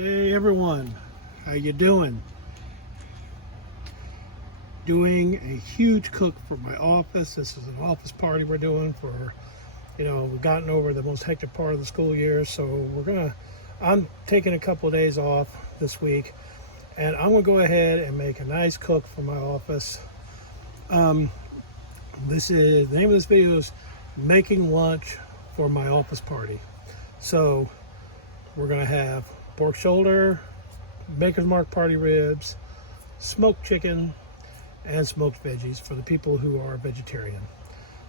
Hey everyone, how you doing? Doing a huge cook for my office. This is an office party we're doing for, we've gotten over the most hectic part of the school year, so I'm taking a couple of days off this week, and I'm gonna go ahead and make a nice cook for my office. The name of this video is making lunch for my office party. So we're gonna have pork shoulder, Baker's Mark party ribs, smoked chicken, and smoked veggies for the people who are vegetarian.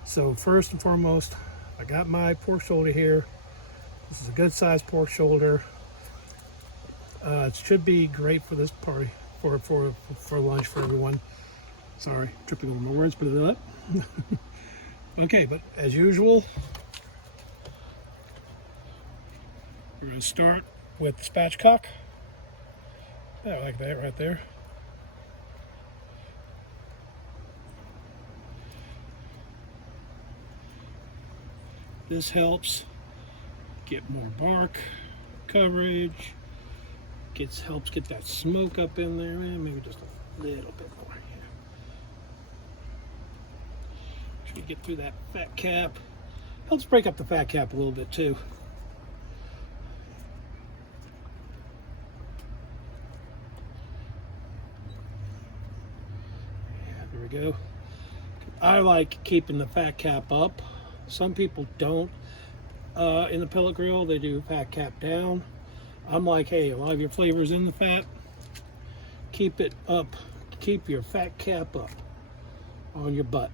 So first and foremost, I got my pork shoulder here. This is a good sized pork shoulder. It should be great for this party, for lunch for everyone. Sorry, tripping over my words, but it up. Okay, but as usual, we're going to start with spatchcock. Yeah, I like that right there. This helps get more bark coverage. Helps get that smoke up in there, and maybe just a little bit more here. Try to get through that fat cap. Helps break up the fat cap a little bit too. There we go. I like keeping the fat cap up. Some people don't. In the pellet grill, they do fat cap down. I'm like, hey, a lot of your flavor's in the fat. Keep it up. Keep your fat cap up on your butt.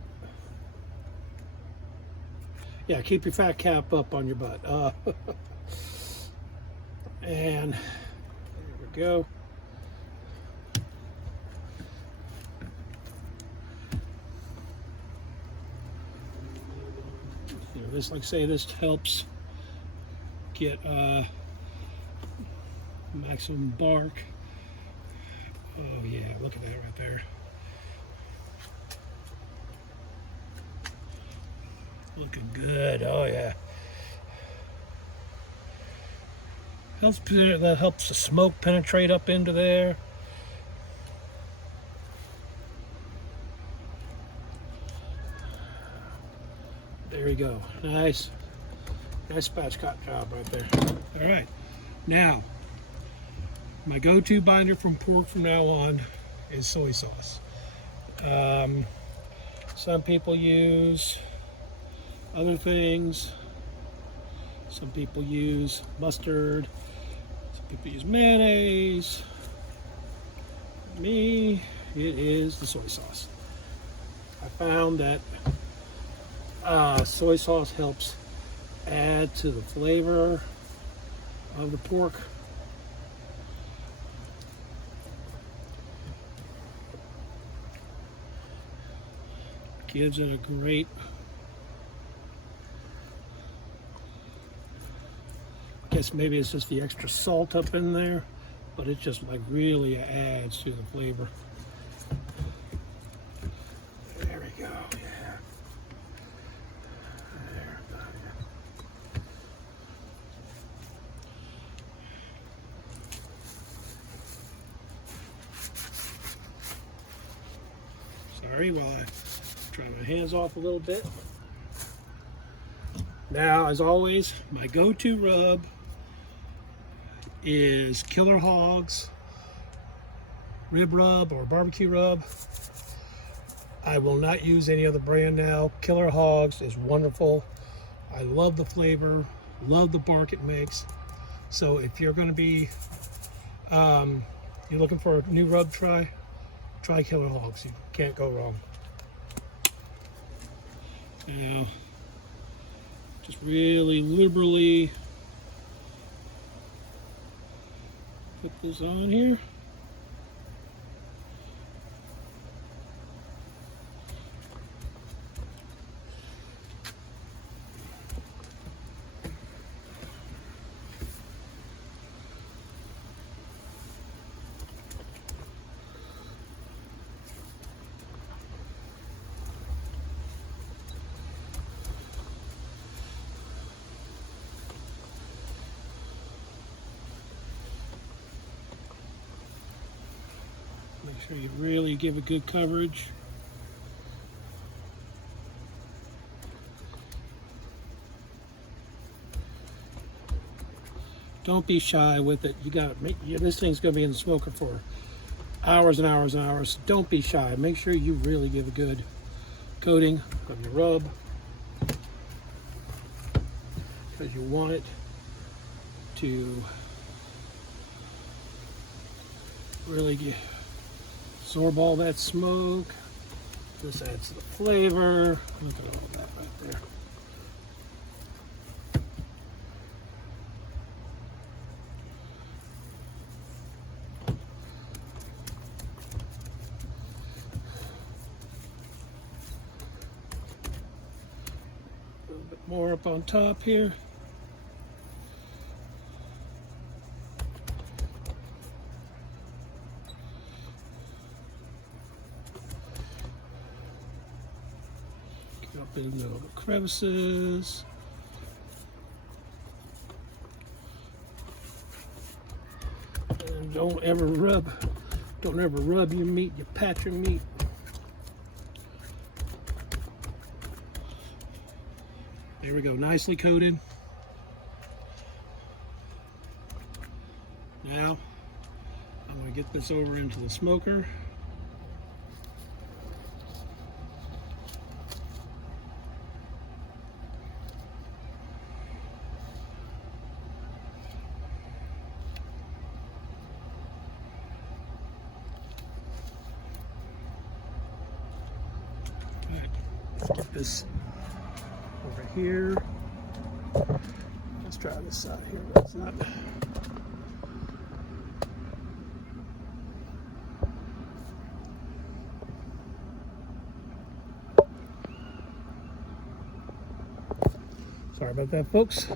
Yeah, keep your fat cap up on your butt. And there we go. This, like I say, this helps get maximum bark. Oh yeah, look at that right there. Looking good. Oh yeah. That helps the smoke penetrate up into there. There you go. Nice spatchcock job right there. All right. Now, my go-to binder from pork from now on is soy sauce. Some people use other things. Some people use mustard. Some people use mayonnaise. For me, it is the soy sauce. I found that soy sauce helps add to the flavor of the pork. Gives it a great, I guess maybe it's just the extra salt up in there, but it just like really adds to the flavor. There we go. Yeah. There. Sorry, while I dry my hands off a little bit. Now, as always, my go-to rub is Killer Hogs rib rub or barbecue rub. I will not use any other brand now. Killer Hogs is wonderful. I love the flavor, love the bark it makes. So if you're going to be, you're looking for a new rub, try Killer Hogs. You can't go wrong. Now, just really liberally put this on here. Make sure you really give it good coverage. Don't be shy with it. You got to make, this thing's going to be in the smoker for hours and hours and hours. Don't be shy. Make sure you really give a good coating of your rub, because you want it to really absorb all that smoke. This adds the flavor. Look at all that right there. A little bit more up on top here. Up in the little crevices. And don't ever rub your meat, you pat your meat. There we go, nicely coated. Now, I'm going to get this over into the smoker. Get this over here. Let's try this side here. That's not. Sorry about that, folks.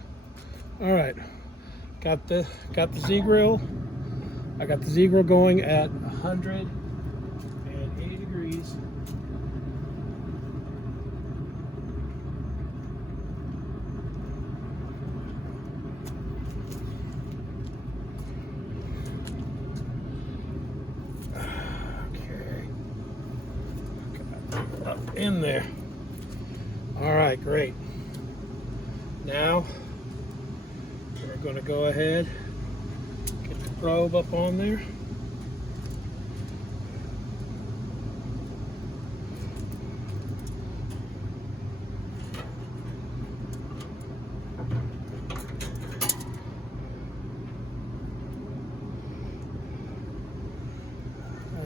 All right, got the ZGrill. I got the ZGrill going at 180 degrees. In there. All right, great. Now we're going to go ahead, get the probe up on there.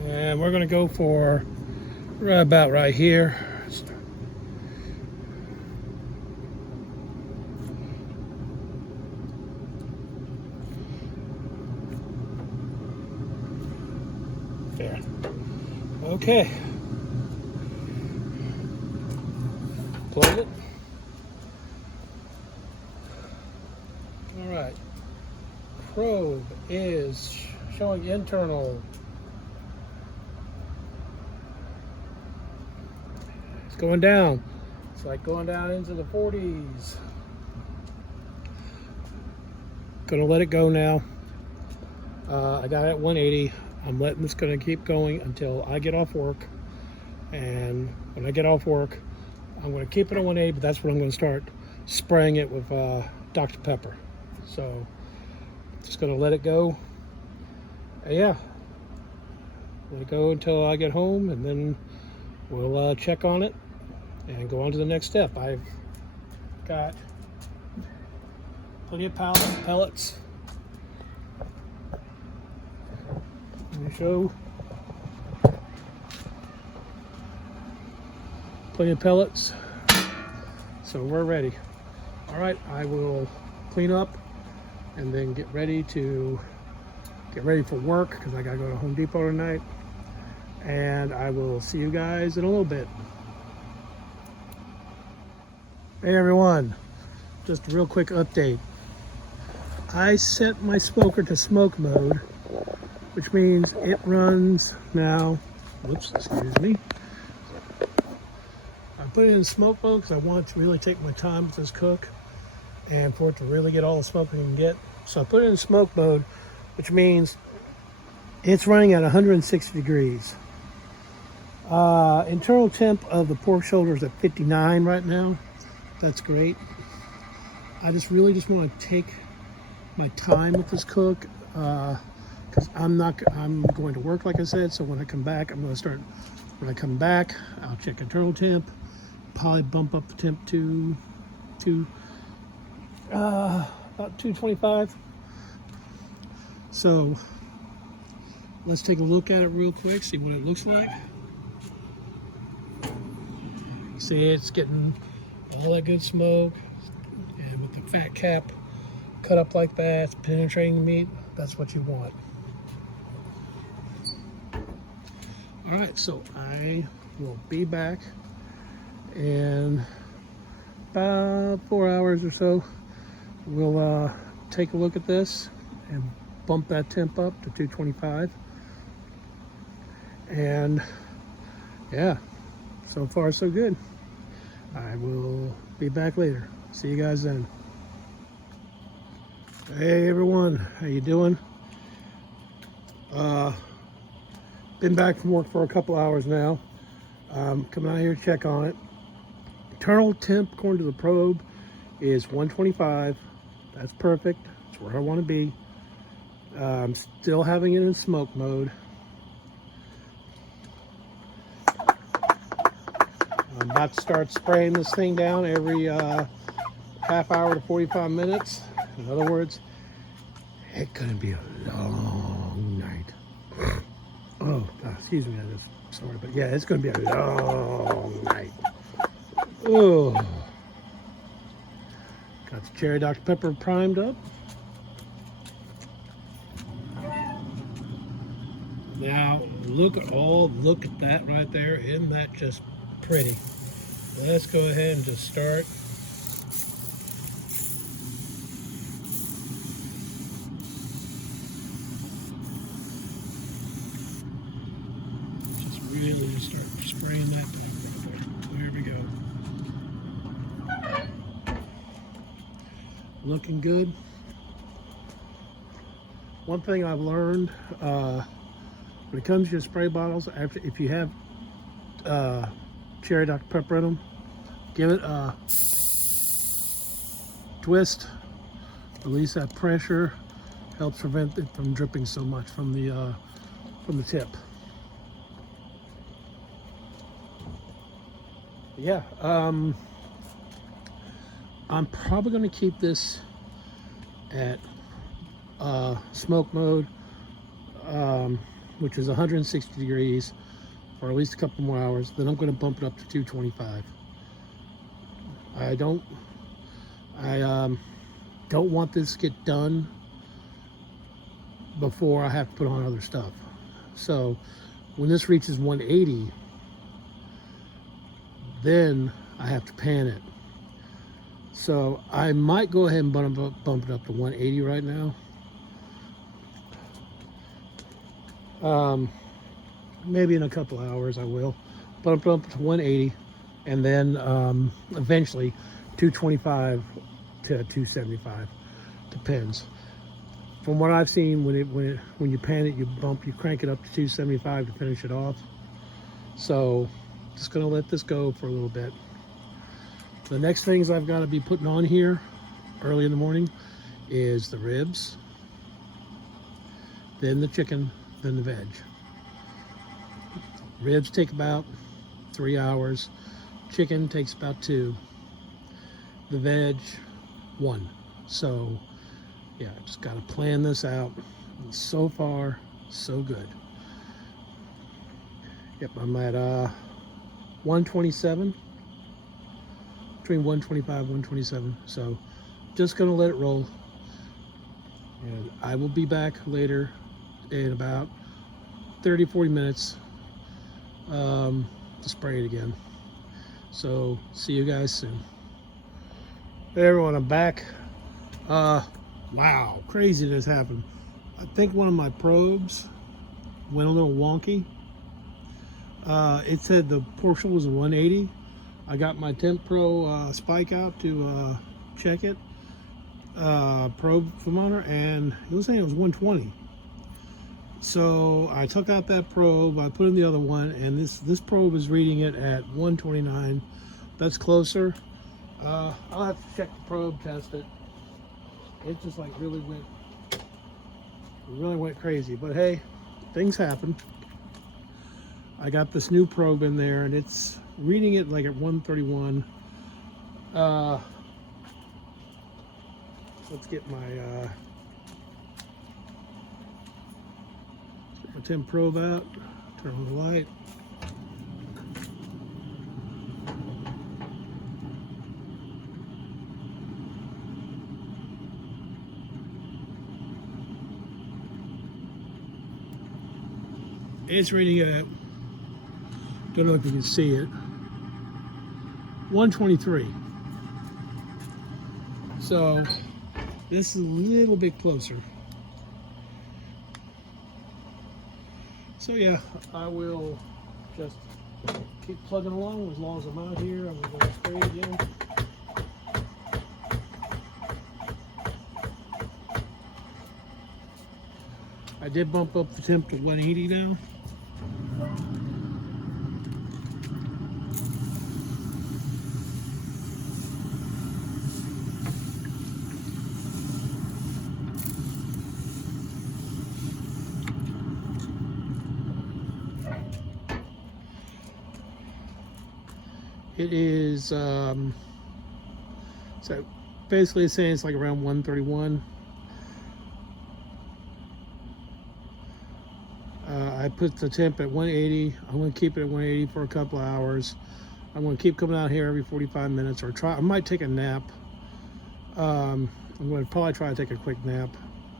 And we're going to go for right about right here. There. Okay. Plug it. All right. Probe is showing internal. It's going down. It's like going down into the 40s. Gonna let it go now. I got it at 180. I'm letting this gonna keep going until I get off work. And when I get off work, I'm gonna keep it at 180, but that's when I'm gonna start spraying it with Dr. Pepper. So just gonna let it go. Yeah, let it go until I get home, and then we'll check on it and go on to the next step. I've got plenty of pellets. Let me show. Plenty of pellets. So we're ready. All right, I will clean up and then get ready for work, because I gotta go to Home Depot tonight. And I will see you guys in a little bit. Hey everyone, just a real quick update. I set my smoker to smoke mode, which means it runs now. Whoops, excuse me. I put it in smoke mode because I want to really take my time with this cook and for it to really get all the smoke I can get. So I put it in smoke mode, which means It's running at 160 degrees. Internal temp of the pork shoulder is at 59 right now. That's great. I really just want to take my time with this cook, because I'm going to work, like I said. So when I come back, when I come back, I'll check internal temp, probably bump up the temp to about 225. So let's take a look at it real quick, see what it looks like. See, it's getting all that good smoke, and with the fat cap cut up like that, it's penetrating the meat. That's what you want. All right, so I will be back in about 4 hours or so. We'll take a look at this and bump that temp up to 225. And yeah, so far so good. I will be back later. See you guys then. Hey everyone, how you doing? Been back from work for a couple hours now. Coming out here to check on it. Internal temp according to the probe is 125. That's perfect. That's where I want to be. I'm still having it in smoke mode. I'm about to start spraying this thing down every half hour to 45 minutes. In other words, it's gonna be a long night. Oh, excuse me, I just sorry, but yeah, it's gonna be a long night. Oh, got the cherry Dr. Pepper primed up. Now look at that right there. Isn't that just pretty? Let's go ahead and just start. Just really start spraying that thing right there. There we go. Looking good. One thing I've learned, when it comes to your spray bottles, if you have cherry Dr. Pepper in them, give it a twist, release that pressure, helps prevent it from dripping so much from the tip. Yeah, I'm probably going to keep this at smoke mode, which is 160 degrees for at least a couple more hours. Then I'm going to bump it up to 225. I don't want this to get done before I have to put on other stuff. So when this reaches 180, then I have to pan it. So I might go ahead and bump it up to 180 right now. Maybe in a couple hours I will bump it up to 180, and then eventually 225 to 275, depends. From what I've seen, when you pan it, you crank it up to 275 to finish it off. So just gonna let this go for a little bit. The next things I've got to be putting on here early in the morning is the ribs, then the chicken, then the veg. Ribs take about 3 hours. Chicken takes about 2. The veg, 1. So yeah, just got to plan this out. And so far, so good. Yep, I'm at 127. Between 125 and 127. So just gonna let it roll. And I will be back later in about 30-40 minutes to spray it again. So see you guys soon. Hey everyone, I'm back. Wow, crazy this happened. I think one of my probes went a little wonky. It said the pork shoulder was a 180. I got my Temp Pro spike out to check it, probe thermometer, and it was saying it was 120. So I took out that probe, I put in the other one, and this probe is reading it at 129. That's closer. I'll have to check the probe, test it. It just like really went crazy. But hey, things happen. I got this new probe in there, and it's reading it like at 131. Let's get my temp probe out, turn on the light. It's reading it at, don't know if you can see it, 123. So this is a little bit closer. So yeah, I will just keep plugging along as long as I'm out here. I'm going to spray again. I did bump up the temp to 180 now. It is, so basically it's saying it's like around 131. I put the temp at 180. I'm going to keep it at 180 for a couple of hours. I'm going to keep coming out here every 45 minutes or try. I might take a nap. I'm going to probably try to take a quick nap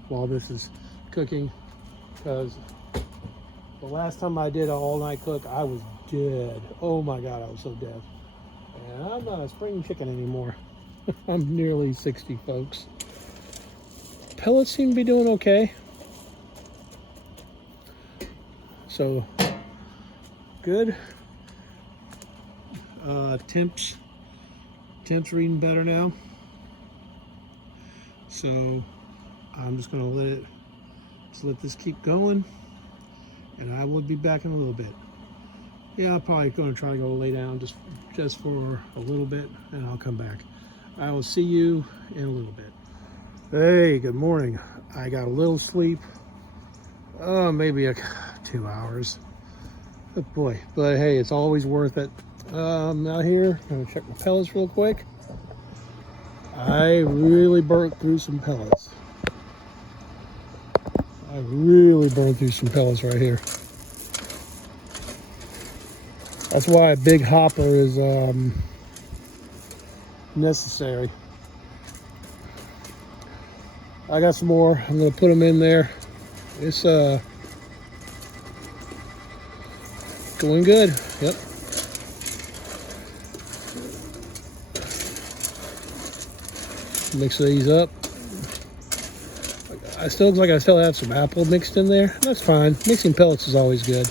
while this is cooking, because the last time I did an all-night cook, I was dead. Oh my God, I was so dead. And I'm not a spring chicken anymore. I'm nearly 60, folks. Pellets seem to be doing okay. So, good. Temps reading better now. So, I'm just gonna let this keep going, and I will be back in a little bit. Yeah, I'm probably gonna try to go lay down just for a little bit, and I'll come back. I will see you in a little bit. Hey, good morning. I got a little sleep. Maybe 2 hours. Oh boy, but hey, it's always worth it. I'm out here, I'm gonna check my pellets real quick. I really burnt through some pellets. I really burned through some pellets right here. That's why a big hopper is necessary. I got some more. I'm gonna put them in there. It's going good. Yep. Mix these up. I still look like I still have some apple mixed in there. That's fine. Mixing pellets is always good.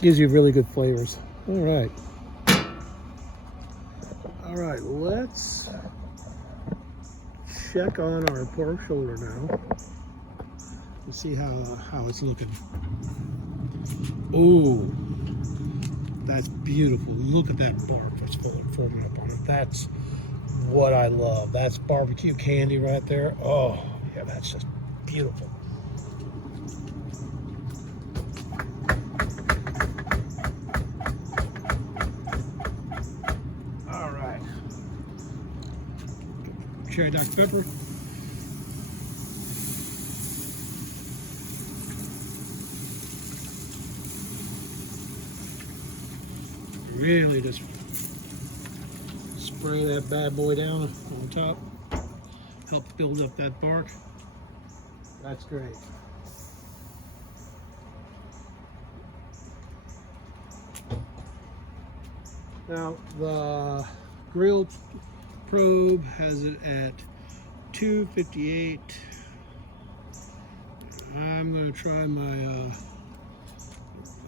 Gives you really good flavors. All right. All right, let's check on our pork shoulder now. Let's see how it's looking. Oh, that's beautiful. Look at that bark that's forming up on it. That's what I love. That's barbecue candy right there. Oh, yeah, that's just beautiful. All right. Cherry Dr. Pepper. Really just spray that bad boy down on top. Help build up that bark. That's great. Now the grill probe has it at 258. I'm going to try my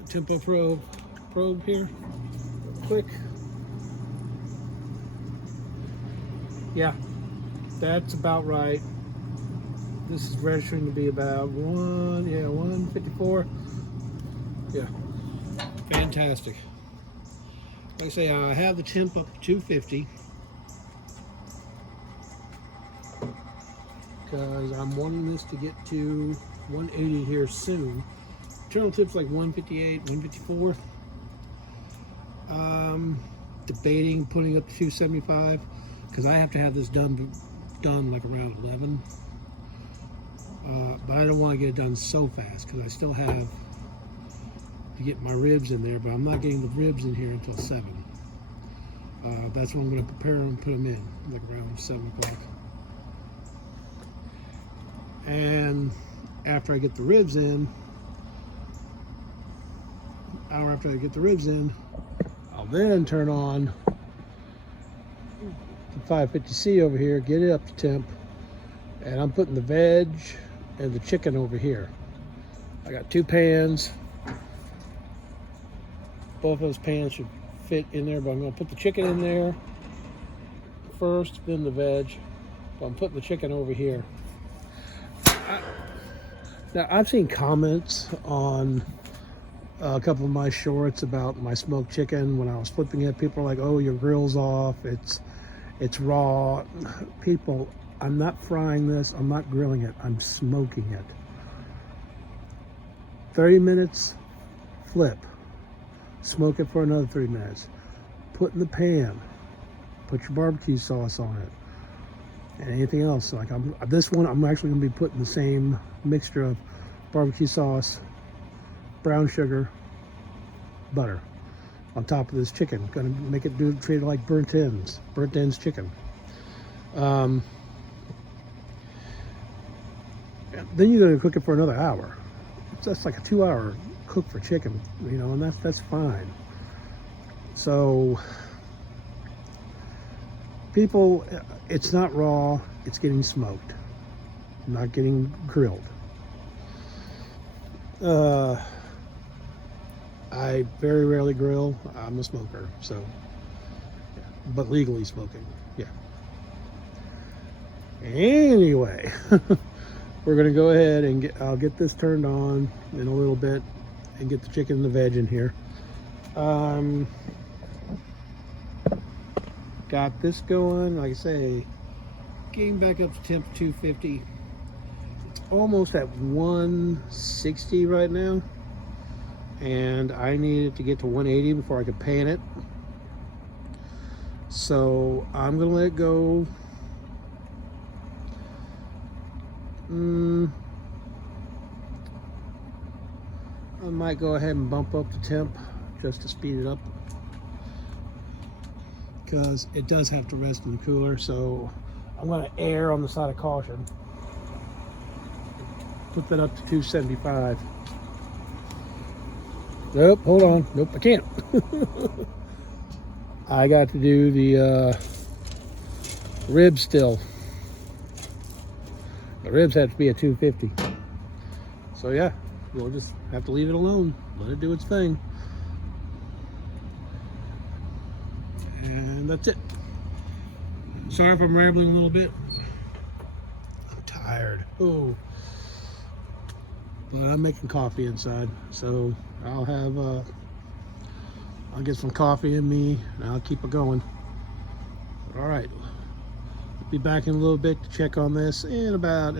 tempo probe here real quick. Yeah, that's about right. This is registering to be about 154. Yeah, fantastic. Like I say, I have the temp up to 250 because I'm wanting this to get to 180 here soon. Internal temp's like 158, 154. Debating putting up to 275 because I have to have this done like around 11. But I don't want to get it done so fast because I still have to get my ribs in there, but I'm not getting the ribs in here until 7. That's when I'm going to prepare them and put them in, like around 7 o'clock. And after I get the ribs in, hour after I get the ribs in, I'll then turn on the 550C over here, get it up to temp, and I'm putting the veg and the chicken over here. I got 2 pans. Both those pans should fit in there, but I'm going to put the chicken in there first, then the veg. But I'm putting the chicken over here. Now, I've seen comments on a couple of my shorts about my smoked chicken. When I was flipping it, people are like, oh, your grill's off, it's raw. People, I'm not frying this, I'm not grilling it, I'm smoking it. 30 minutes, flip. Smoke it for another 3 minutes. Put in the pan. Put your barbecue sauce on it. And anything else. Like this one, I'm actually going to be putting the same mixture of barbecue sauce, brown sugar, butter on top of this chicken. Going to make it treat it like burnt ends chicken. Then you're going to cook it for another hour. That's like a 2-hour cook for chicken, you know, and that's fine. So people, it's not raw, it's getting smoked, not getting grilled. I very rarely grill. I'm a smoker, so yeah. But legally smoking, yeah. Anyway, we're gonna go ahead and I'll get this turned on in a little bit and get the chicken and the veg in here. Got this going, like I say, getting back up to temp 250. It's almost at 160 right now, and I need it to get to 180 before I can pan it. So I'm gonna let it go. I might go ahead and bump up the temp just to speed it up, because it does have to rest in the cooler. So I'm going to err on the side of caution. Put that up to 275. Nope, hold on. Nope, I can't. I got to do the ribs still. The ribs have to be at 250. So yeah, we'll just have to leave it alone. Let it do its thing. And that's it. Sorry if I'm rambling a little bit. I'm tired. Oh. But I'm making coffee inside. So I'll get some coffee in me and I'll keep it going. All right. Be back in a little bit to check on this in about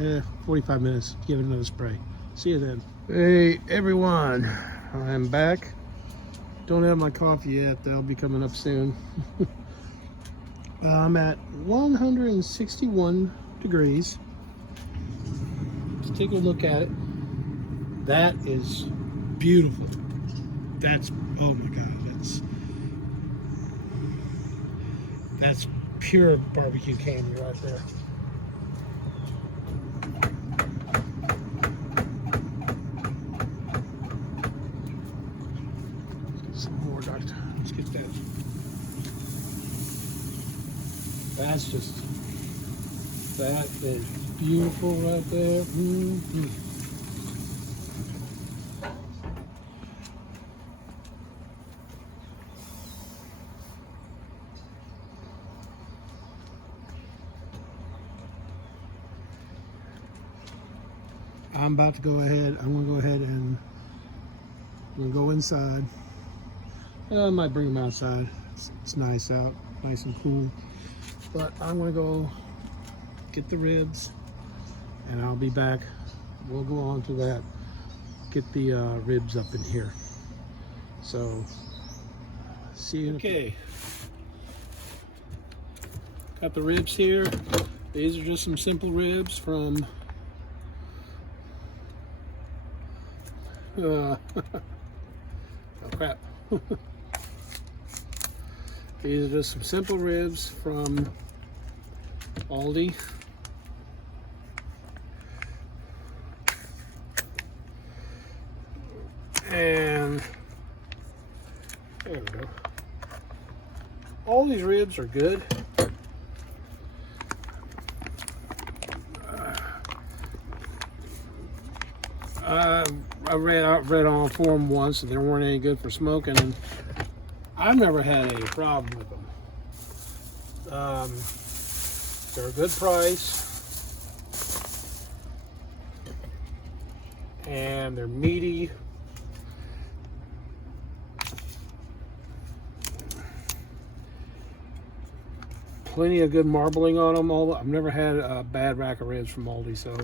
45 minutes. Give it another spray. See you then. Hey everyone, I'm back. Don't have my coffee yet. That'll be coming up soon. I'm at 161 degrees. Let's take a look at it. That is beautiful. That's, oh my God, that's pure barbecue candy right there. Some more, doctor. Let's get that. That is beautiful right there. Mm-hmm. I'm about to go ahead. I'm going to go ahead and I'm going to go inside. I might bring them outside. It's nice out, nice and cool. But I'm going to go get the ribs, and I'll be back. We'll go on to that. Get the ribs up in here. So, see you. Okay. Got the ribs here. These are just some simple ribs from oh crap. These are just some simple ribs from Aldi. And there we go. All these ribs are good. I read on for them once, and they weren't any good for smoking, and I've never had any problem with them. They're a good price, and they're meaty. Plenty of good marbling on them. I've never had a bad rack of ribs from Aldi, so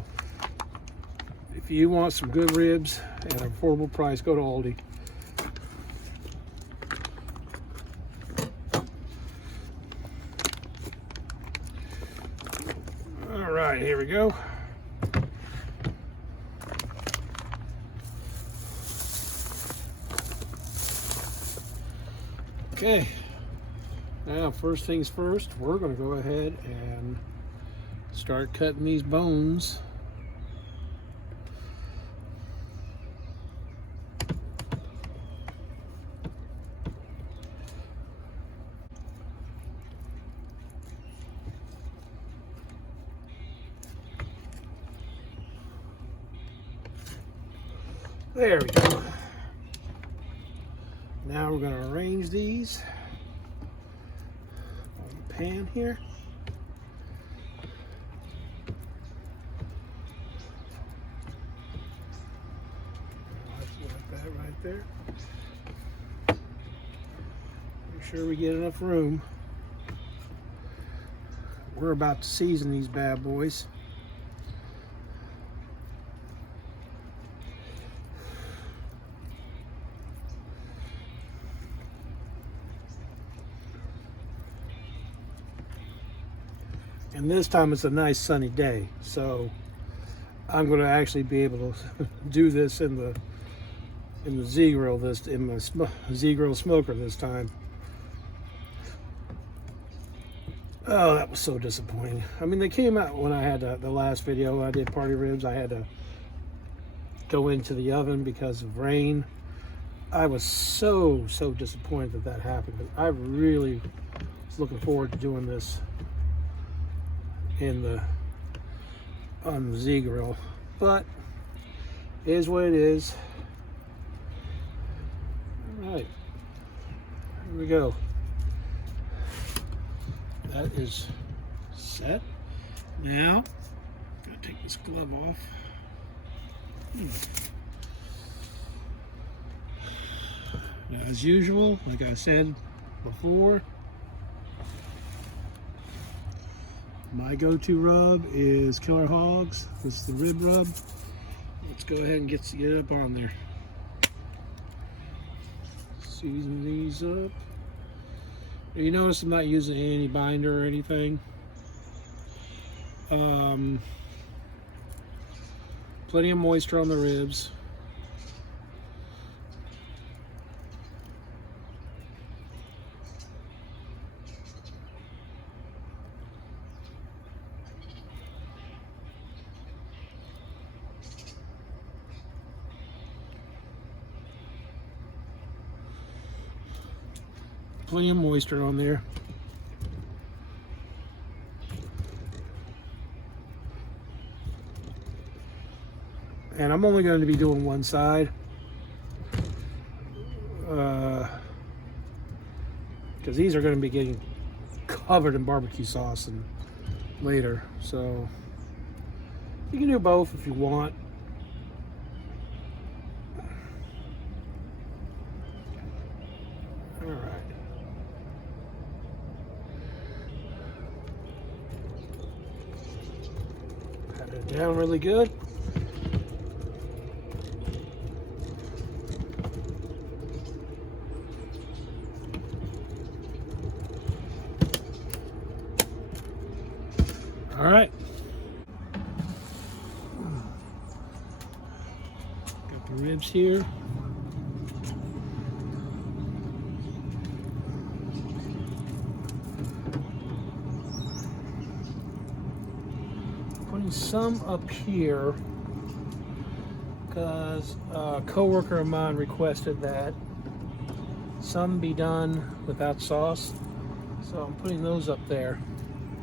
if you want some good ribs at an affordable price, go to Aldi. All right, here we go. Okay, now first things first, we're going to go ahead and start cutting these bones. There we go. Now we're going to arrange these on the pan here. Like that right there. Make sure we get enough room. We're about to season these bad boys. And this time it's a nice sunny day, so I'm going to actually be able to do this in the Z-Grill in my Z-Grill smoker this time. Oh, that was so disappointing. I mean, they came out when I had the last video I did party ribs. I had to go into the oven because of rain. I was so disappointed that happened. I really was looking forward to doing this on the Z-Grill, but it is what it is. All right, here we go. That is set. Now, gotta take this glove off. Now, as usual, like I said before, my go-to rub is Killer Hogs. This is the rib rub. Let's go ahead and get it up on there. Season these up. You notice I'm not using any binder or anything. Plenty of moisture on the ribs. Plenty of moisture on there. And I'm only going to be doing one side because these are going to be getting covered in barbecue sauce and later, so you can do both if you want. Put it down really good. All right. Got the ribs here. Putting some up here because a coworker of mine requested that some be done without sauce. So I'm putting those up there,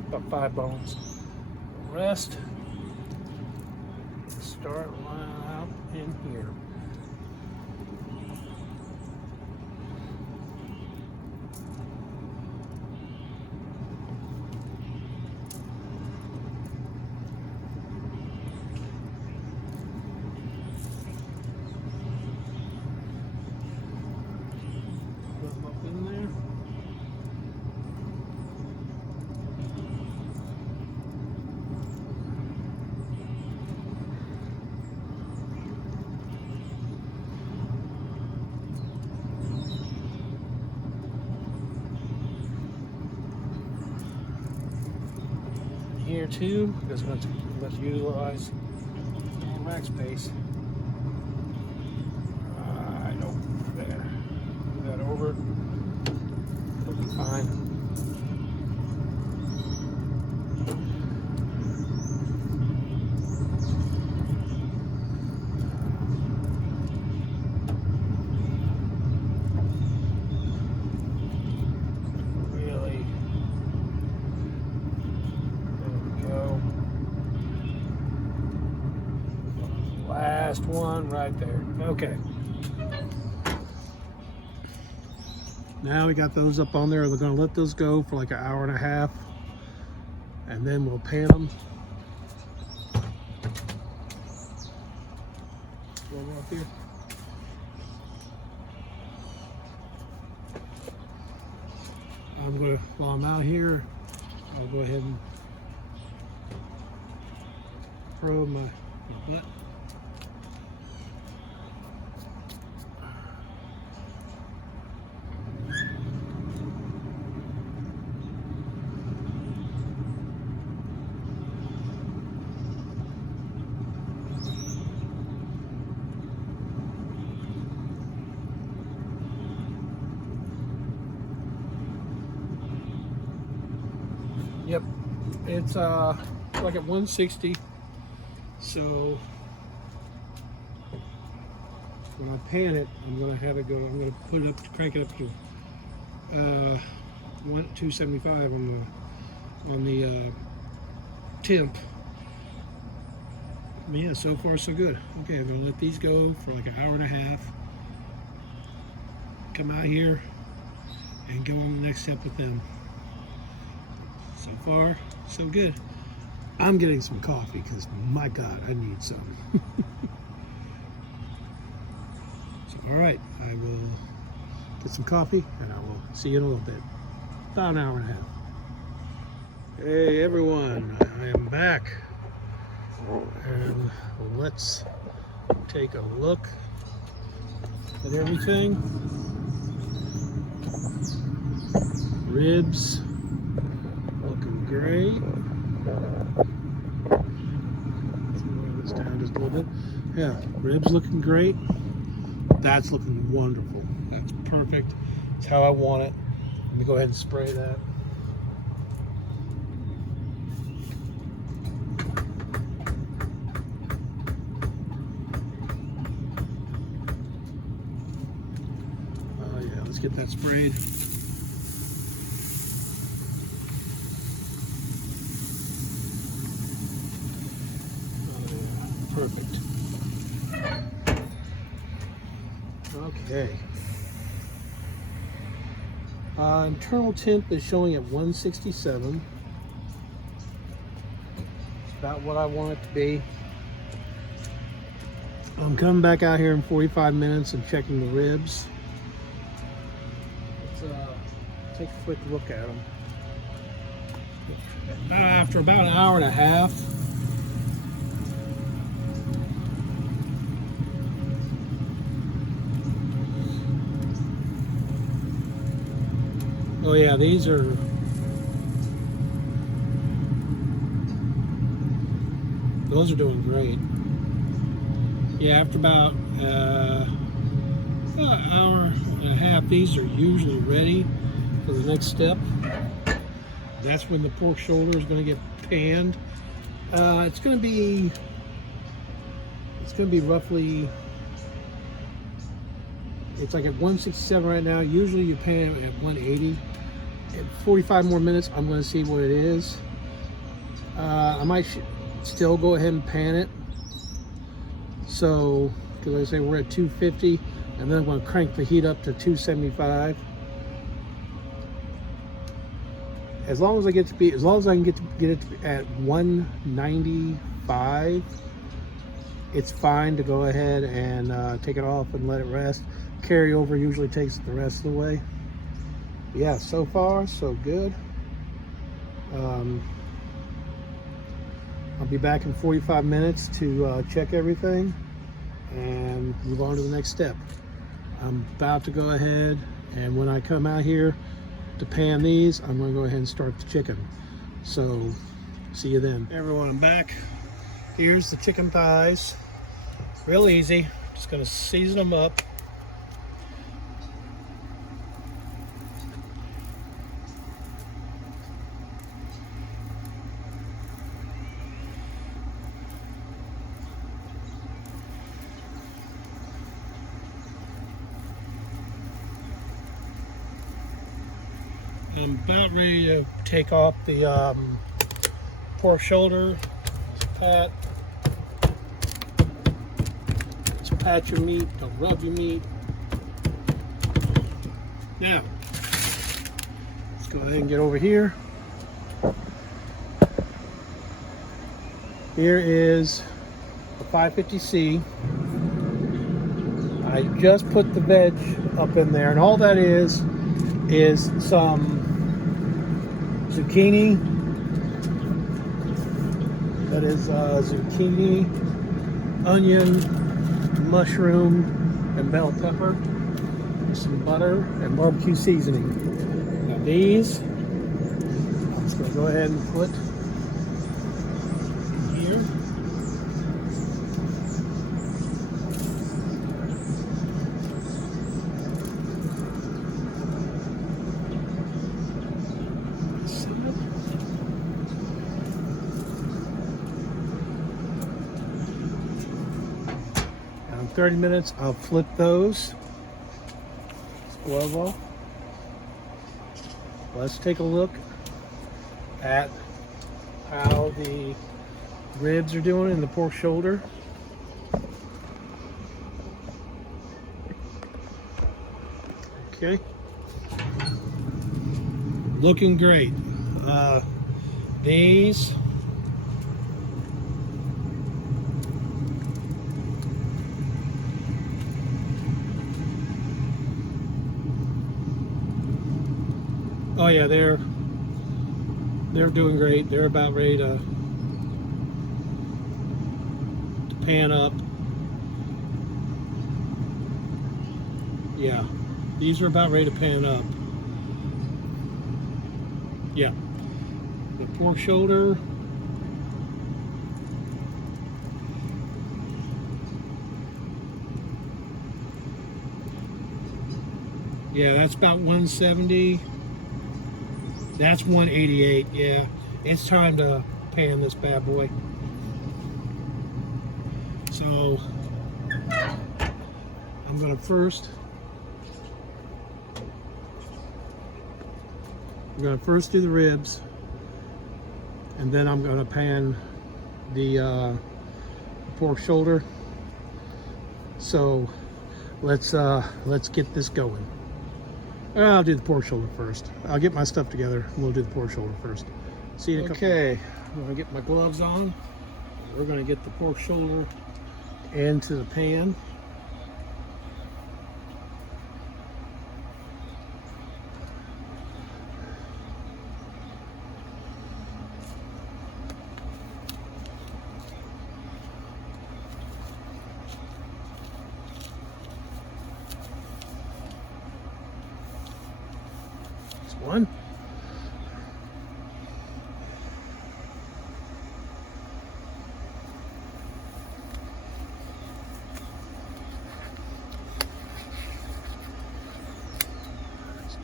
about 5 bones. The rest start lining out in here. Put them up in there. Here too, because let's utilize rack space. I don't there. Move that over. It'll be fine. Last one right there. Okay. Now we got those up on there. We're going to let those go for like an hour and a half, and then we'll pan them. One up here. I'm going to, while I'm out here, I'll go ahead and probe my butt. Yep, it's like at 160. So when I pan it, I'm gonna have it go. I'm gonna put it up, crank it up to 275 on the temp. But yeah, so far so good. Okay, I'm gonna let these go for like an hour and a half. Come out here and go on the next step with them. So far, so good. I'm getting some coffee because, my God, I need some. So, all right, I will get some coffee and I will see you in a little bit. About an hour and a half. Hey, everyone, I am back. And let's take a look at everything. Ribs. Great. Let's move this down just a little bit. Yeah, ribs looking great. That's looking wonderful. That's perfect. It's how I want it. Let me go ahead and spray that. Oh yeah, let's get that sprayed. Perfect. Okay. Internal temp is showing at 167. It's about what I want it to be. I'm coming back out here in 45 minutes and checking the ribs. Let's take a quick look at them. After about an hour and a half, these are those are doing great. Yeah, after about an hour and a half, these are usually ready for the next step. That's when the pork shoulder is going to get panned. It's going to be roughly, it's like at 167 right now. Usually you pan it at 180. At 45 more minutes, I'm going to see what it is. I might still go ahead and pan it. So, because like I say, we're at 250, and then I'm going to crank the heat up to 275. As long as I can get it at 195, it's fine to go ahead and take it off and let it rest. Carry over usually takes it the rest of the way. But yeah, so far so good. I'll be back in 45 minutes to check everything and move on to the next step. I'm about to go ahead, and when I come out here to pan these, I'm going to go ahead and start the chicken. So see you then. Hey everyone, I'm back. Here's the chicken thighs. Real easy. Just going to season them up. I'm about ready to take off the pork shoulder. Pat. Let's pat your meat. Don't rub your meat. Now, let's go ahead and get over here. Here is a 550C. I just put the veg up in there, and all that is some zucchini. That is zucchini, onion, mushroom, and bell pepper. Some butter and barbecue seasoning. Now these, I'm just going to go ahead and put here. Now in 30 minutes, I'll flip those. Glove off. Let's take a look at how the ribs are doing in the pork shoulder. Okay. Looking great. These oh yeah, they're doing great. They're about ready to pan up. Yeah, these are about ready to pan up. Yeah, the pork shoulder. Yeah, that's about 170. That's 188. Yeah, it's time to pan this bad boy. So I'm gonna first do the ribs, and then I'm gonna pan the pork shoulder. So let's get this going. I'll do the pork shoulder first. I'll get my stuff together and we'll do the pork shoulder first. See you in a couple. Okay, I'm gonna get my gloves on. We're gonna get the pork shoulder into the pan. One.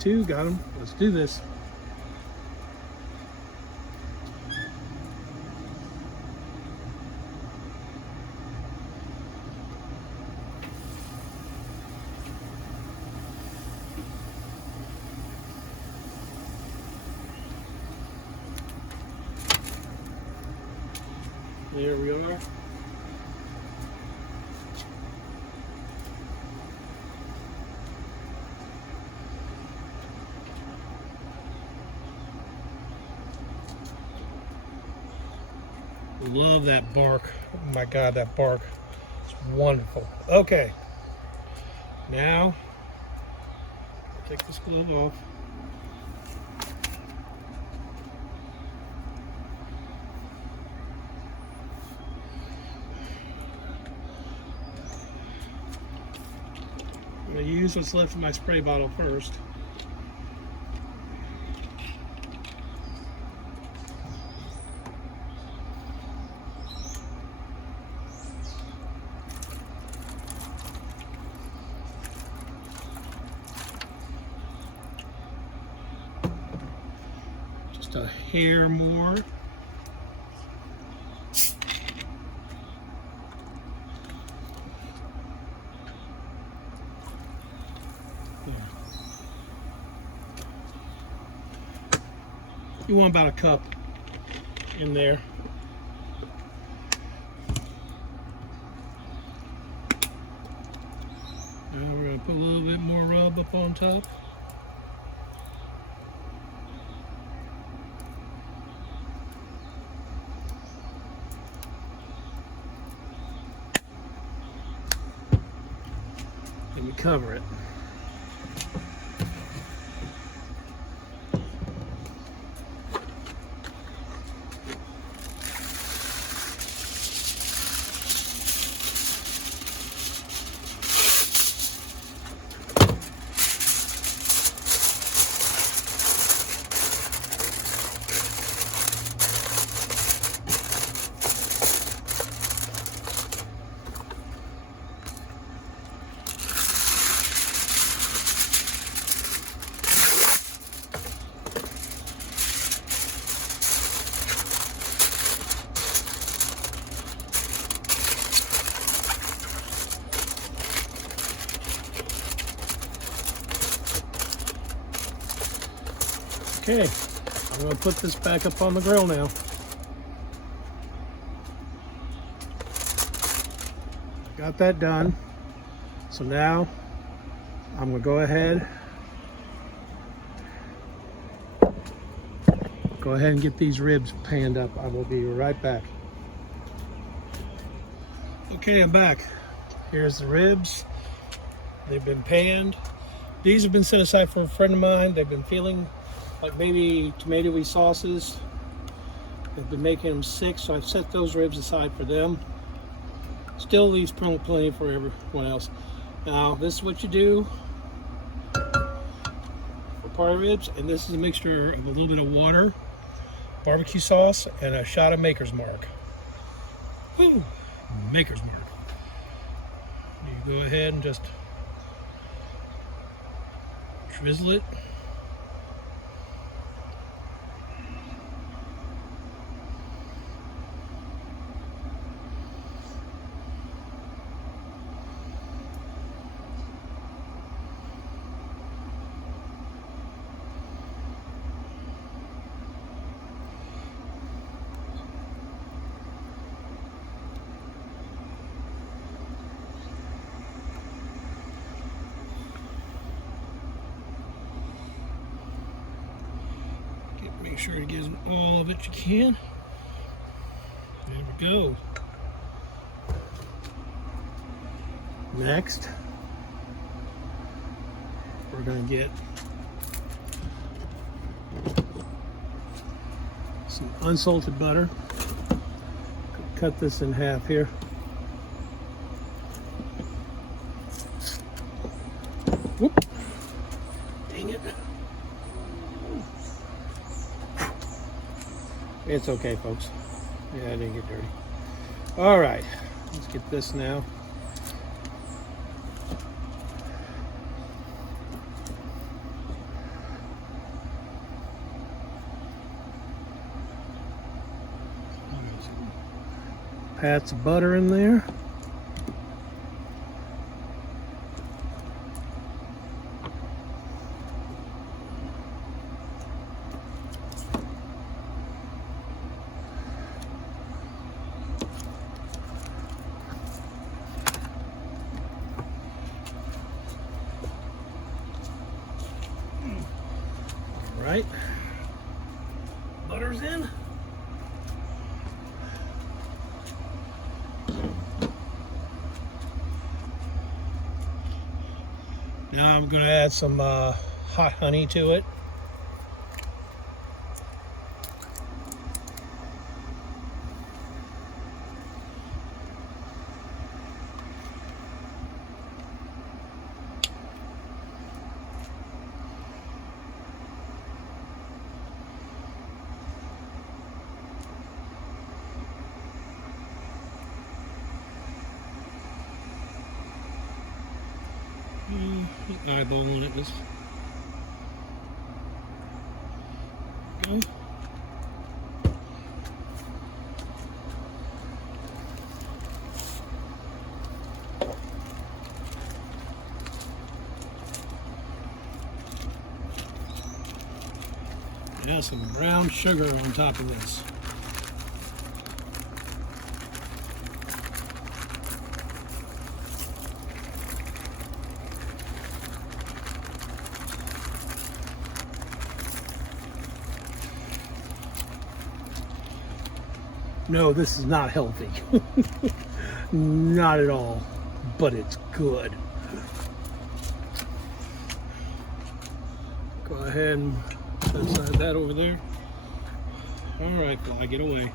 two, got them. Let's do this. There we are. Love that bark. Oh my God, that bark. It's wonderful. Okay. Now, take this glove off. I'm going to use what's left of my spray bottle first. Just a hair more. You want about a cup in there. Now we're going to put a little bit more rub up on top. And you cover it. Okay, I'm going to put this back up on the grill now. Got that done. So now I'm going to go ahead and get these ribs panned up. I will be right back. Okay, I'm back. Here's the ribs. They've been panned. These have been set aside for a friend of mine. They've been feeling like maybe tomatoey sauces. They've been making them sick, so I've set those ribs aside for them. Still leaves plenty for everyone else. Now, this is what you do for party ribs, and this is a mixture of a little bit of water, barbecue sauce, and a shot of Maker's Mark. Woo! Maker's Mark. You go ahead and just drizzle it. Make sure to get all of it you can. There we go. Next, we're going to get some unsalted butter. Cut this in half here. Whoop. Dang it. It's okay, folks. Yeah, I didn't get dirty. All right, let's get this now. pats of butter in there. All right, butter's in. Now I'm going to add some hot honey to it. Eyeballing it. This go. Yeah, some brown sugar on top of this. No, this is not healthy. Not at all, but it's good. Go ahead and slide that over there. All right, fly, get away. Now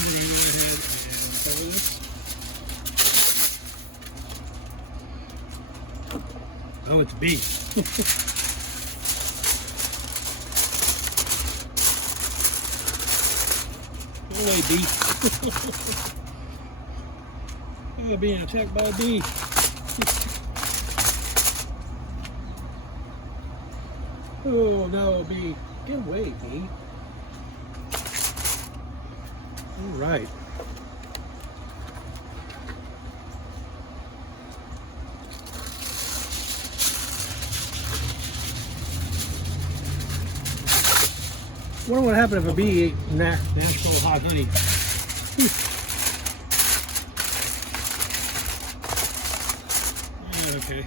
we're going to go ahead and cover this. Oh, it's beef. Away, bee. Oh, being attacked by a bee. Oh no, bee. Get away, bee. All right. I wonder what happened if a bee ate natural hot honey. Yeah, okay.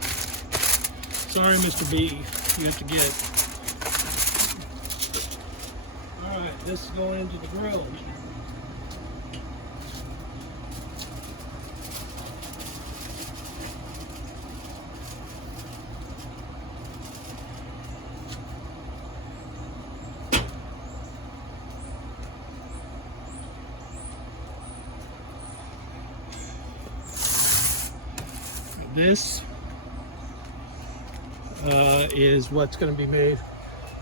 Sorry, Mr. Bee. You have to get. Alright, this is going into the grill. This is what's going to be made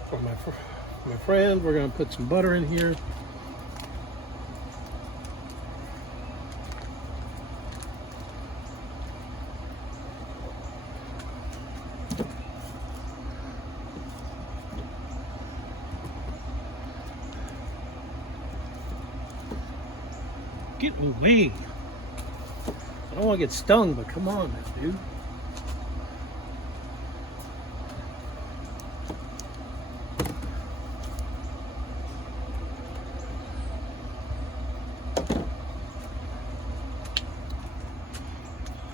for my friend. We're going to put some butter in here. Get away. I don't want to get stung, but come on, dude.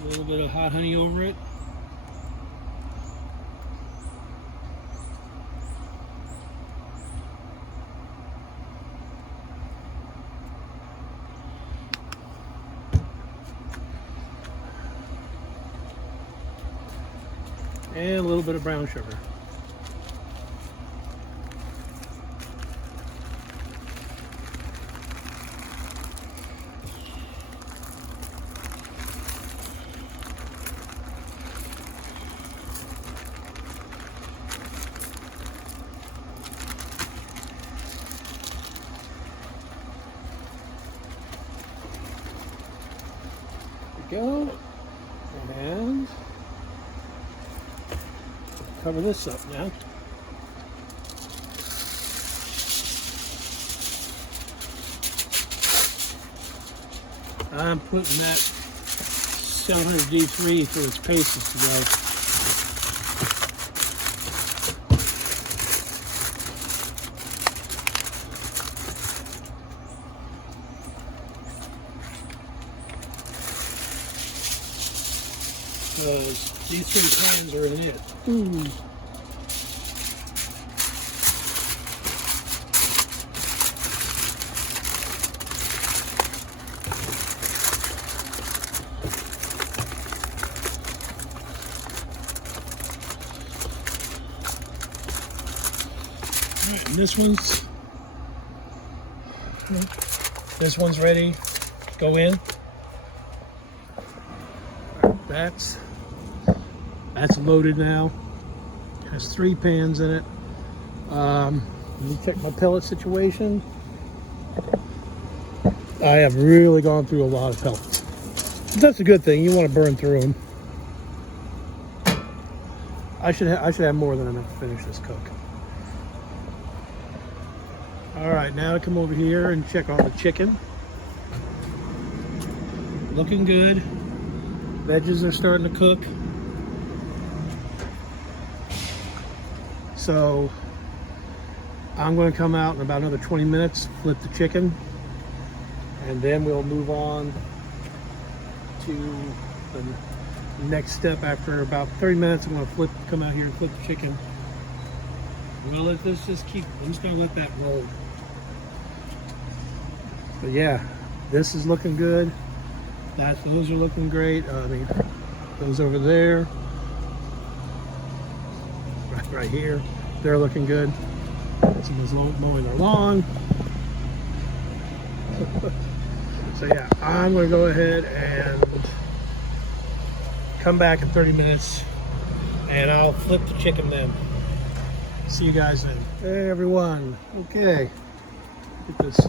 A little bit of hot honey over it. And a little bit of brown sugar. There we go. And cover this up now. I'm putting that 700 D3 for its paces to go. Because these 3 pans are in it. Alright, and this one's ready to go in. That's loaded now. Has 3 pans in it. Let me check my pellet situation. I have really gone through a lot of pellets. But that's a good thing. You want to burn through them. I should have more than enough to finish this cook. All right, now to come over here and check on the chicken. Looking good. Veggies are starting to cook. So I'm going to come out in about another 20 minutes, flip the chicken, and then we'll move on to the next step. After about 30 minutes, I'm going to come out here and flip the chicken. I'm going to let this I'm just going to let that roll. But yeah, this is looking good. Those are looking great. I mean, those over there, right here, they're looking good. Someone's mowing their lawn. So yeah, I'm going to go ahead and come back in 30 minutes and I'll flip the chicken then. See you guys then. Hey everyone. Okay. Get this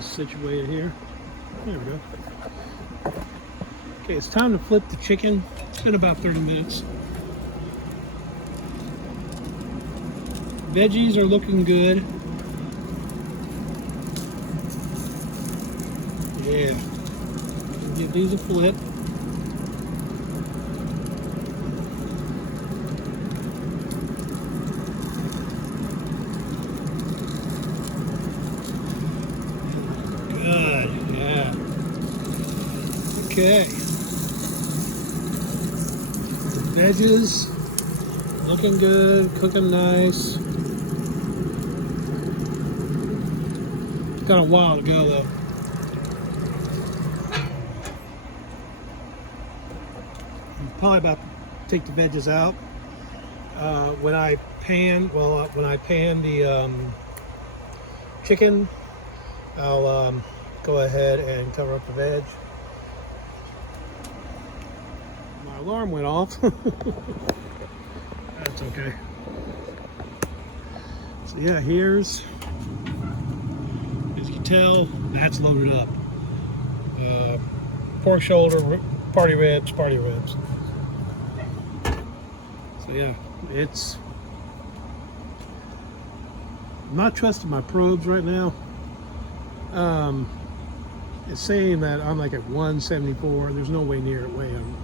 situated here. There we go. Okay, it's time to flip the chicken. It's been about 30 minutes. Veggies are looking good. Yeah. Give these a flip. Good, yeah. Okay. The veggies looking good, cooking nice. Got a while to go though. I'm probably about to take the veggies out. When I pan the chicken, I'll go ahead and cover up the veg. My alarm went off. That's okay. So yeah, as you can tell, that's loaded up. Pork shoulder, party ribs. So yeah, I'm not trusting my probes right now. It's saying that I'm like at 174. There's no way near it. I'm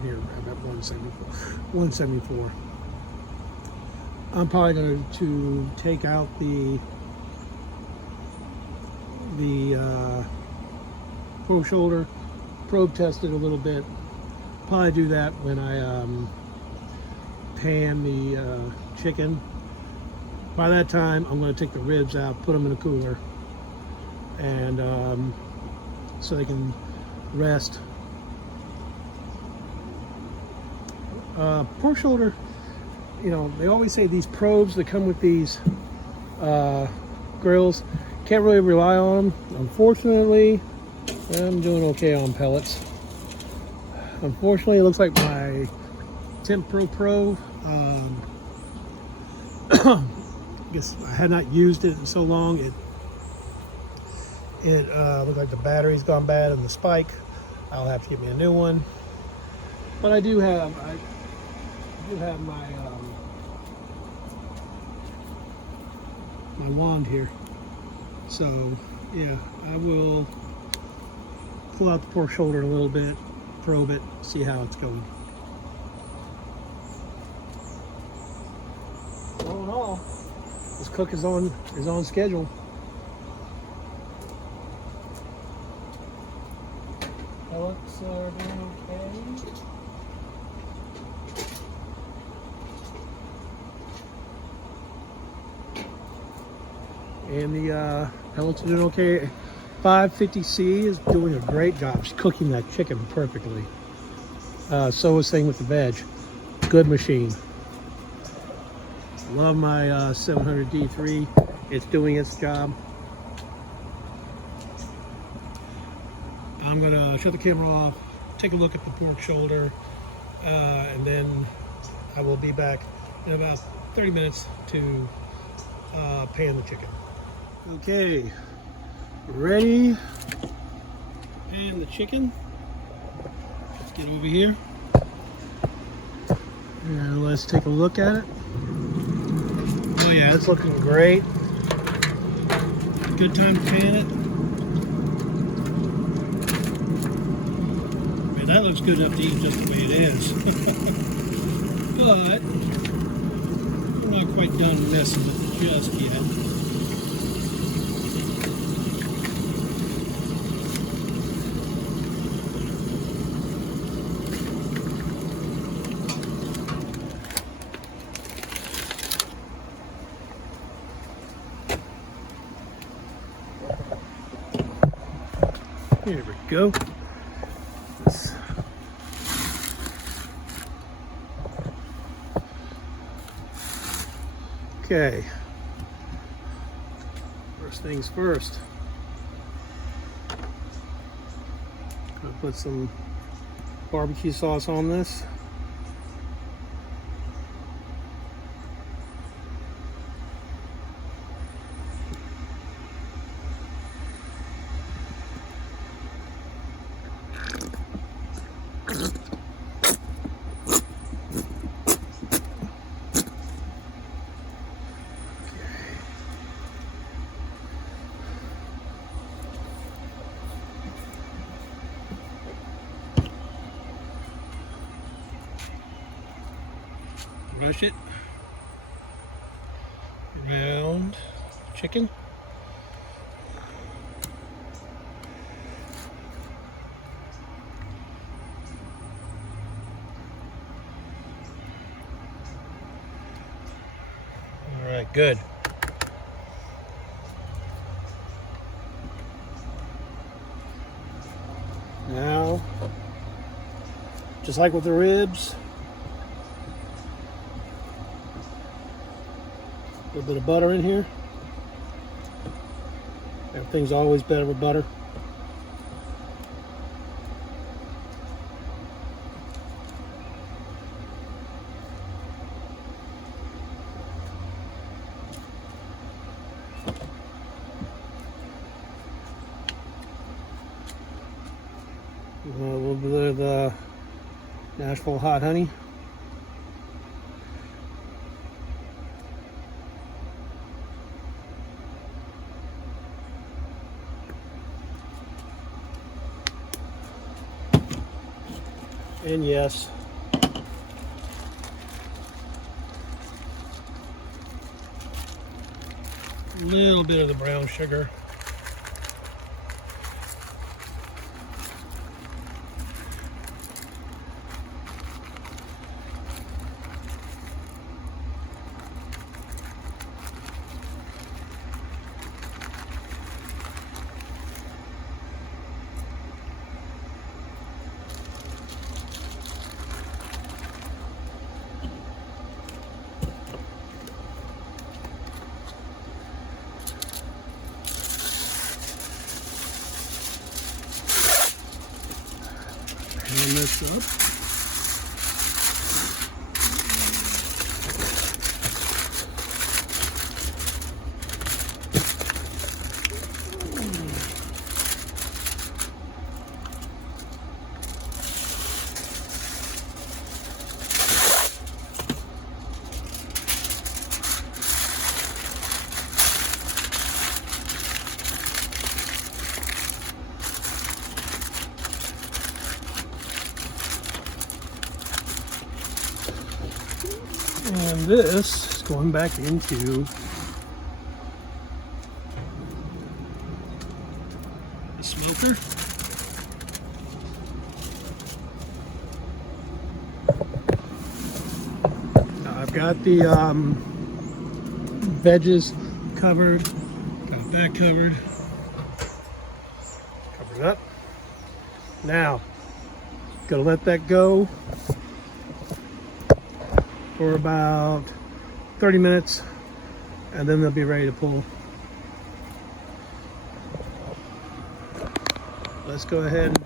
at 174. I'm probably going to take out the pork shoulder, probe test it a little bit. Probably do that when I pan the chicken. By that time, I'm going to take the ribs out, put them in a cooler, and so they can rest. Pork shoulder, they always say these probes that come with these grills, can't really rely on them. Unfortunately, I'm doing okay on pellets. Unfortunately, it looks like my Temp Pro I guess I had not used it in so long. It looks like the battery's gone bad in the spike. I'll have to get me a new one. But I do have my my wand here. So yeah, I will pull out the pork shoulder a little bit, probe it, see how it's going. All in all, this cook is on schedule. Pellets are doing okay. And the pellets are doing okay. 550C is doing a great job. She's cooking that chicken perfectly. So is same with the veg. Good machine. Love my 700D3. It's doing its job. I'm gonna shut the camera off, take a look at the pork shoulder, and then I will be back in about 30 minutes to pan the chicken. Okay, ready. Pan the chicken. Let's get over here and let's take a look at it. Oh yeah, it's looking great. Good time to pan it. Man, that looks good enough to eat just the way it is. But I'm not quite done messing with it just yet. Here we go. Okay. First things first. I'll put some barbecue sauce on this. Brush it around chicken. All right, good. Now, just like with the ribs, a little bit of butter in here. Everything's always better with butter. A little bit of the Nashville hot honey. And yes, a little bit of the brown sugar. Pan this up. this is going back into the smoker. Now I've got the veggies covered, got that covered up. Now, gonna let that go for about 30 minutes and then they'll be ready to pull. Let's go ahead and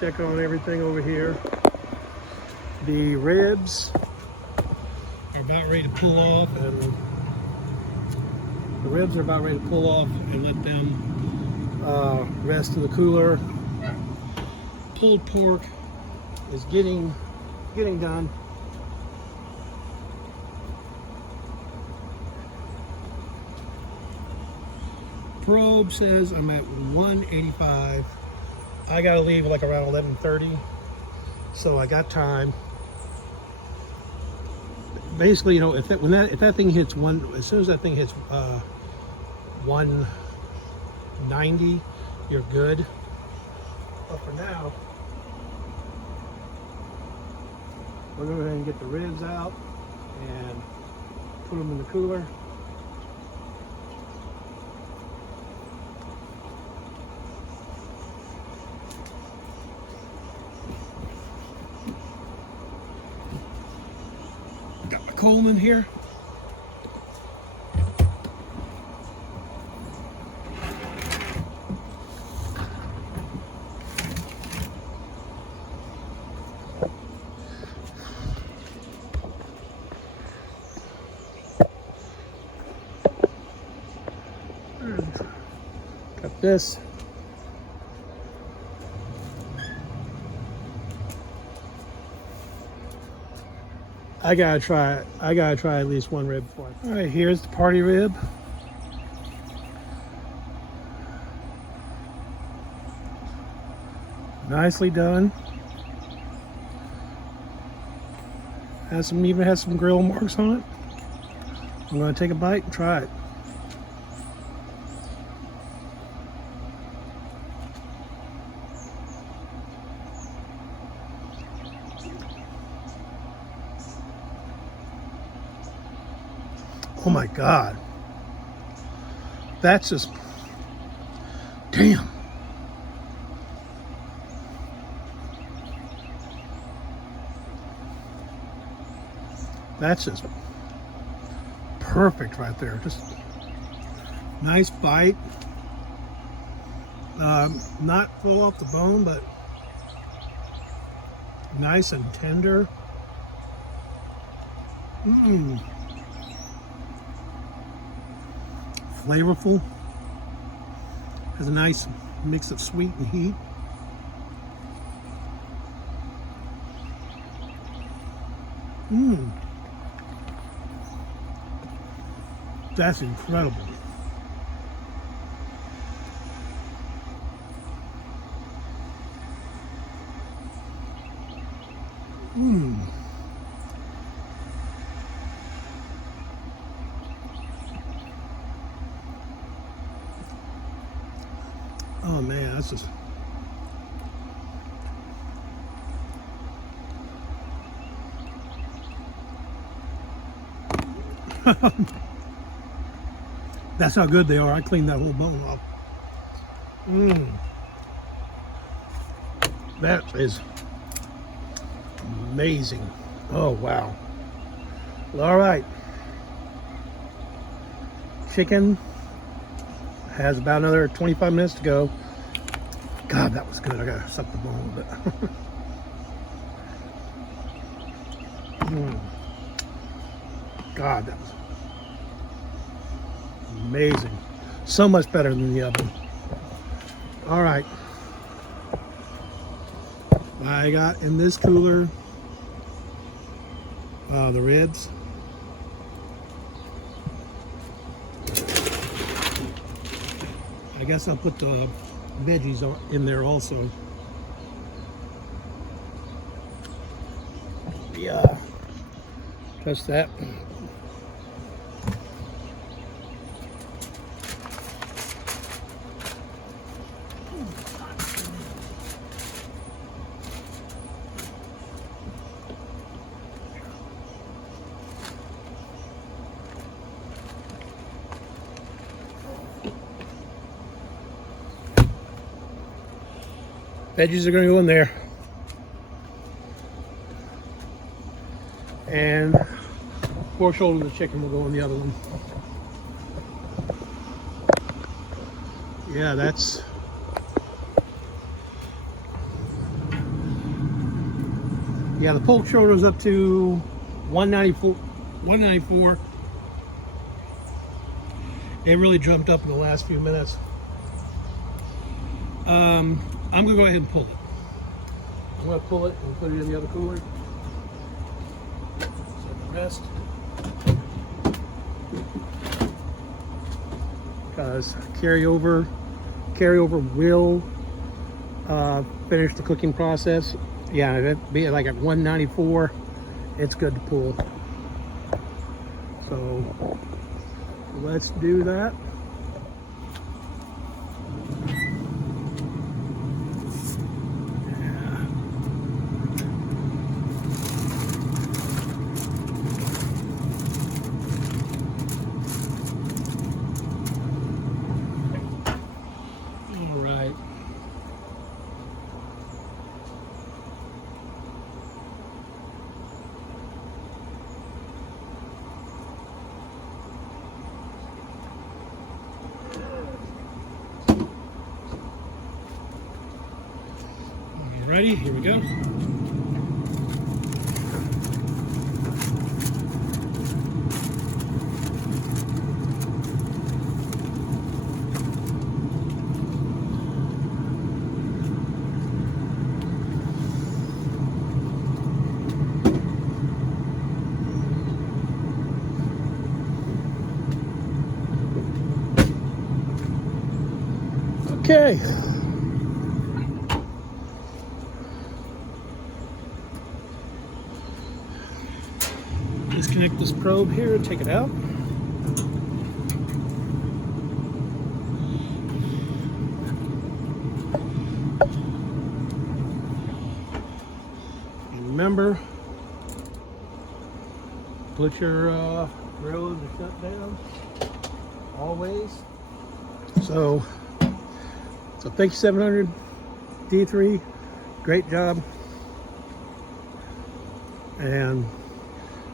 check on everything over here. The ribs are about ready to pull off, and let them rest in the cooler. Pulled pork is getting done. Probe says I'm at 185. I gotta leave like around 11:30, so I got time. Basically, you know, if that thing hits as soon as that thing hits 190, you're good. But for now, we're going to go ahead and get the ribs out and put them in the cooler. Got my Coleman here. Got this. I gotta try at least one rib before. All right, here's the party rib. Nicely done. Even has some grill marks on it. I'm gonna take a bite and try it. Oh my God. That's just, damn. That's just perfect right there. Just nice bite. Not full off the bone, but nice and tender. Flavorful. Has a nice mix of sweet and heat. That's incredible. Oh man, that's just that's how good they are. I cleaned that whole bone off. That is amazing. Oh wow. All right. Chicken has about another 25 minutes to go. God, that was good. I gotta suck the bone a little bit. God, that was amazing. So much better than the oven. All right. I got in this cooler the ribs. I guess I'll put the veggies in there also. Just that. Veggies are going to go in there. And pork shoulder of the chicken will go in the other one. Yeah, that's... Yeah, the pork shoulder is up to 194. 194. It really jumped up in the last few minutes. I'm gonna go ahead and pull it. I'm gonna pull it and put it in the other cooler. Set the rest. Because carryover will finish the cooking process. Yeah, it'd be like at 194. It's good to pull. So let's do that. Ready? Here we go. Okay. Disconnect this probe here and take it out. And remember, put your grill in the shutdown always. So 5700 D3, great job. And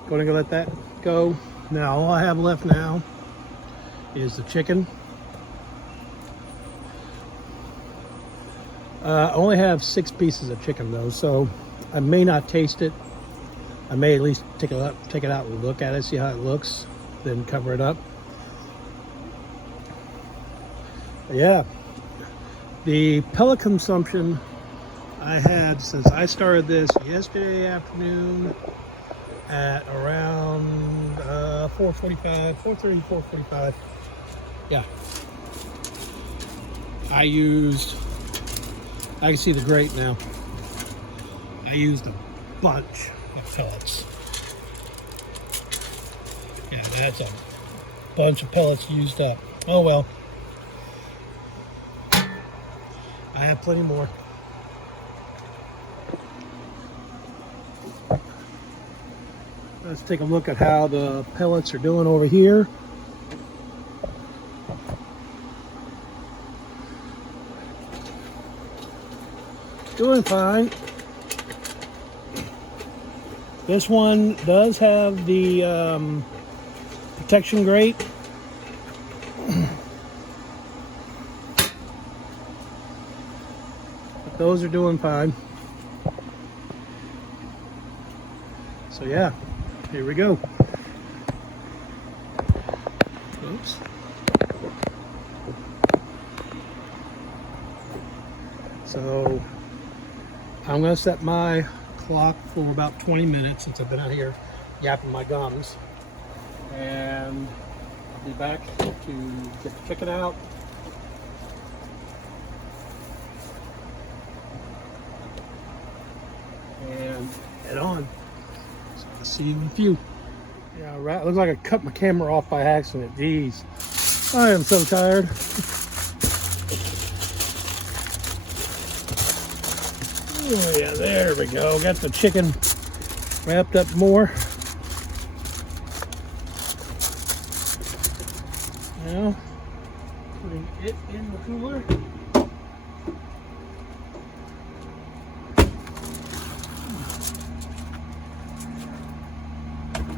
going to let that go. Now all I have left now is the chicken. I only have 6 pieces of chicken though, so I may not taste it. I may at least take it out and look at it, see how it looks, then cover it up. Yeah, the pellet consumption I had since I started this yesterday afternoon at around 4:45, 4:30, 4:45. Yeah, I can see the grate now. I used a bunch of pellets. Yeah, that's a bunch of pellets used up. Oh well, I have plenty more. Let's take a look at how the pellets are doing over here. Doing fine. This one does have the protection grate. But those are doing fine. So yeah. Here we go. Oops. So I'm going to set my clock for about 20 minutes since I've been out here yapping my gums. And I'll be back to get the chicken out. And head on. So I'll see you in a few. Yeah, right. Looks like I cut my camera off by accident. Jeez. I am so tired. Oh yeah, there we go. Got the chicken wrapped up more. Now, putting it in the cooler.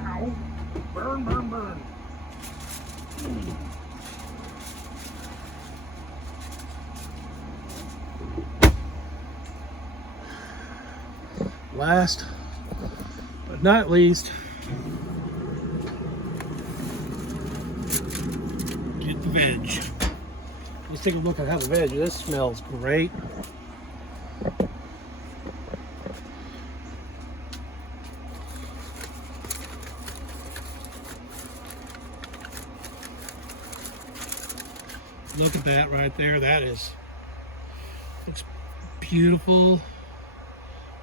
Ow. Burn, burn, burn. Last but not least, get the veg. Let's take a look at how the veg. This smells great. Look at that right there. That looks beautiful.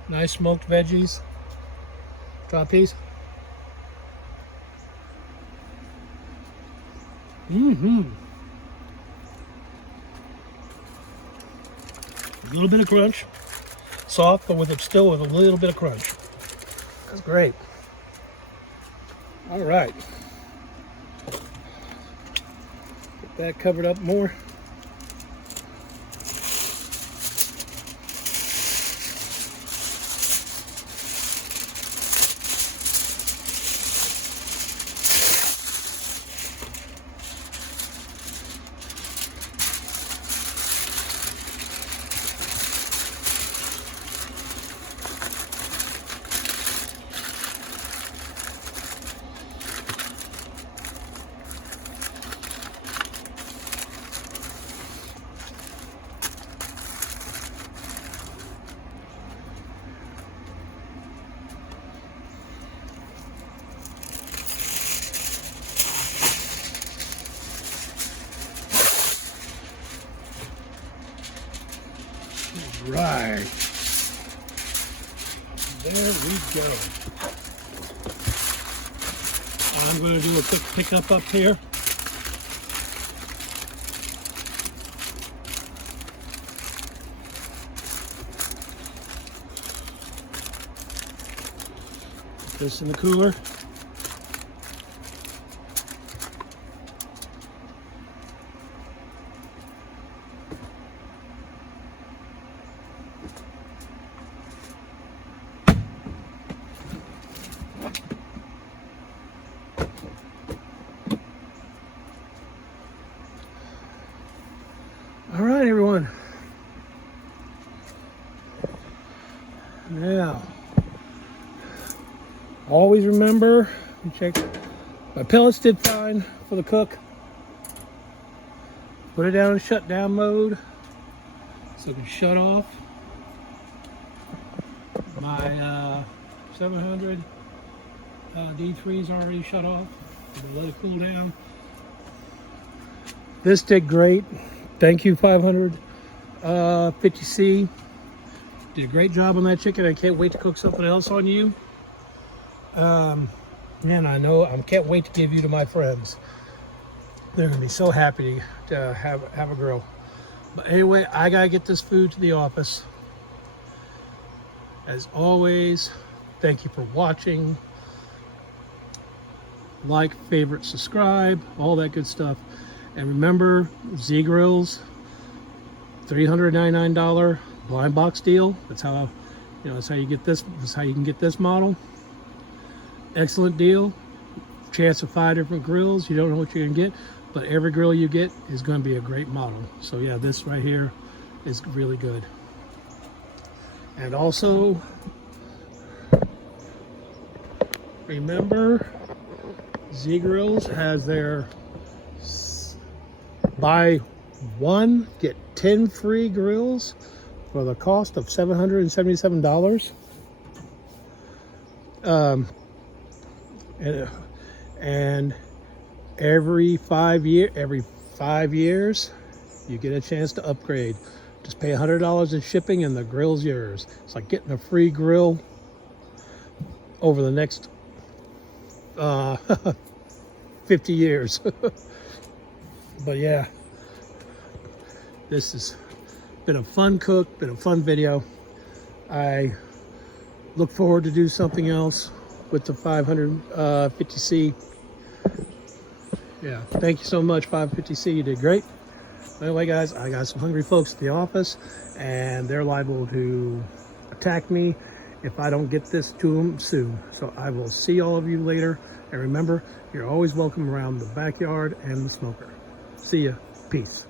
Nice smoked veggies. Try a piece. A little bit of crunch. Soft, but still with a little bit of crunch. That's great. All right. Get that covered up more. Right. There we go. I'm going to do a quick pickup up here. Put this in the cooler. All right, everyone. Now, always remember, check, my pellets did fine for the cook. Put it down in shutdown mode so it can shut off. My 700 D3 is already shut off. I'm gonna let it cool down. This did great. Thank you, 550C. Did a great job on that chicken. I can't wait to cook something else on you. Man, I can't wait to give you to my friends. They're gonna be so happy to have a grill. But anyway, I gotta get this food to the office. As always, thank you for watching. Like, favorite, subscribe, all that good stuff. And remember, ZGrills, $399 blind box deal. That's how you get this. That's how you can get this model. Excellent deal. Chance of 5 different grills. You don't know what you're gonna get, but every grill you get is going to be a great model. So yeah, this right here is really good. And also, remember, ZGrills has their buy one, get 10 free grills for the cost of $777. And every 5 years, you get a chance to upgrade. Just pay $100 in shipping and the grill's yours. It's like getting a free grill over the next 50 years. But yeah, this has been a fun cook, been a fun video. I look forward to do something else with the 550C. Yeah, thank you so much, 550C. You did great. Anyway, guys, I got some hungry folks at the office, and they're liable to attack me if I don't get this to them soon. So I will see all of you later. And remember, you're always welcome around the backyard and the smoker. See ya. Peace.